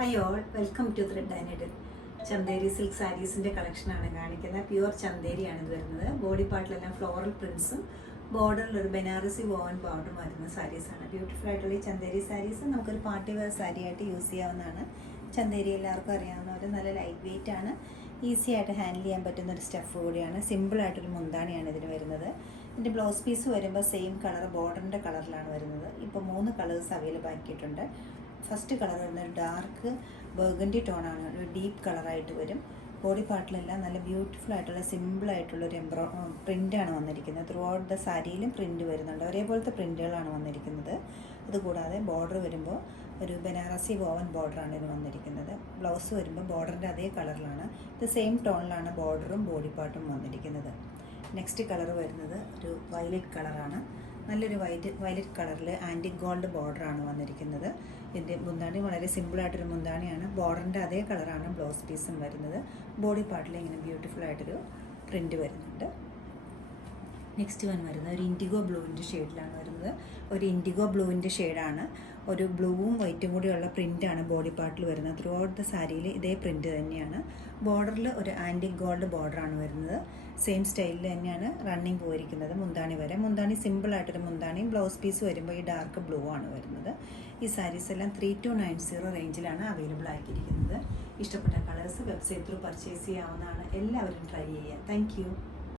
Hi all, welcome to thread and needle. Chanderi silk സാരീസിൻ്റെ കളക്ഷനാണ് കാണിക്കുന്നത്. പ്യുവർ ചന്തേരിയാണ് ഇത് വരുന്നത്. ബോഡി പാർട്ടിലെല്ലാം ഫ്ലോറൽ പ്രിൻസും ബോർഡറിലൊരു ബനാറസി വോവൻ ബോർഡറും വരുന്ന സാരീസാണ്. ബ്യൂട്ടിഫുൾ ആയിട്ടുള്ള ഈ ചന്തേരി സാരീസ് നമുക്കൊരു പാർട്ടി വെയർ സാരി ആയിട്ട് യൂസ് ചെയ്യാവുന്നതാണ്. ചന്തേരി എല്ലാവർക്കും അറിയാവുന്ന ഒരു നല്ല ലൈറ്റ് വെയിറ്റ് ആണ്, ഈസി ആയിട്ട് ഹാൻഡിൽ ചെയ്യാൻ പറ്റുന്ന ഒരു സ്റ്റഫ് കൂടിയാണ്. സിമ്പിളായിട്ടൊരു മുന്താണിയാണ് ഇതിന് വരുന്നത്. ഇതിൻ്റെ ബ്ലൗസ് പീസ് വരുമ്പോൾ സെയിം കളർ ബോർഡറിൻ്റെ കളറിലാണ് വരുന്നത്. ഇപ്പോൾ 3 കളേഴ്സ് അവൈലബിൾ ആക്കിയിട്ടുണ്ട്. ഫസ്റ്റ് കളർ വരുന്നത് ഡാർക്ക് ബർഗൻഡി ടോണാണ്, ഒരു ഡീപ്പ് കളറായിട്ട് വരും. ബോഡി പാർട്ടിലെല്ലാം നല്ല ബ്യൂട്ടിഫുൾ ആയിട്ടുള്ള സിമ്പിളായിട്ടുള്ളൊരു പ്രിൻ്റാണ് വന്നിരിക്കുന്നത്. ത്രൂ ഔട്ട് ദ സാരിയിലും പ്രിൻറ്റ് വരുന്നുണ്ട്, ഒരേപോലത്തെ പ്രിൻറ്റുകളാണ് വന്നിരിക്കുന്നത്. അതുകൂടാതെ ബോർഡർ വരുമ്പോൾ ഒരു ബനാറസി വോവൻ ബോർഡറാണ് ഇതിന് വന്നിരിക്കുന്നത്. ബ്ലൗസ് വരുമ്പോൾ ബോർഡറിൻ്റെ അതേ കളറിലാണ്, ഇത് സെയിം ടോണിലാണ് ബോർഡറും ബോഡി പാർട്ടും വന്നിരിക്കുന്നത്. നെക്സ്റ്റ് കളർ വരുന്നത് ഒരു വയലറ്റ് കളറാണ്. നല്ലൊരു വയലറ്റ് കളറിൽ ആൻറ്റിക് ഗോൾഡ് ബോർഡറാണ് വന്നിരിക്കുന്നത്. ഇതിൻ്റെ മുന്താണി വളരെ സിമ്പിളായിട്ടൊരു മുന്താണിയാണ്. ബോർഡറിൻ്റെ അതേ കളറാണ് ബ്ലൗസ് പീസും വരുന്നത്. ബോഡി പാർട്ടിൽ ഇങ്ങനെ ബ്യൂട്ടിഫുൾ ആയിട്ടൊരു പ്രിൻറ്റ് വരുന്നുണ്ട്. നെക്സ്റ്റ് വൺ വരുന്നത് ഒരു ഇൻഡിഗോ ബ്ലൂവിൻ്റെ ഷെയ്ഡിലാണ് വരുന്നത്. ഒരു ഇൻഡിഗോ ബ്ലൂവിൻ്റെ ഷെയ്ഡാണ്, ഒരു ബ്ലൂവും വൈറ്റും കൂടിയുള്ള പ്രിൻ്റാണ് ബോഡി പാർട്ടിൽ വരുന്നത്. ത്രൂ ഔട്ട് ദ സാരിയിൽ ഇതേ പ്രിൻറ്റ് തന്നെയാണ്. ബോർഡറിൽ ഒരു ആൻറ്റിക് ഗോൾഡ് ബോർഡറാണ് വരുന്നത്. സെയിം സ്റ്റൈലിൽ തന്നെയാണ് റണ്ണിങ് പോയിരിക്കുന്നത് മുന്താണി വരെ. മുന്താണി സിമ്പിളായിട്ടൊരു മുന്താണിയും ബ്ലൗസ് പീസ് വരുമ്പോൾ ഈ ഡാർക്ക് ബ്ലൂ ആണ് വരുന്നത്. ഈ സാരീസ് എല്ലാം 3290 റേഞ്ചിലാണ് അവൈലബിൾ ആക്കിയിരിക്കുന്നത്. ഇഷ്ടപ്പെട്ട കളേഴ്സ് വെബ്സൈറ്റ് ത്രൂ പർച്ചേസ് ചെയ്യാവുന്നതാണ്. എല്ലാവരും ട്രൈ ചെയ്യുക. താങ്ക്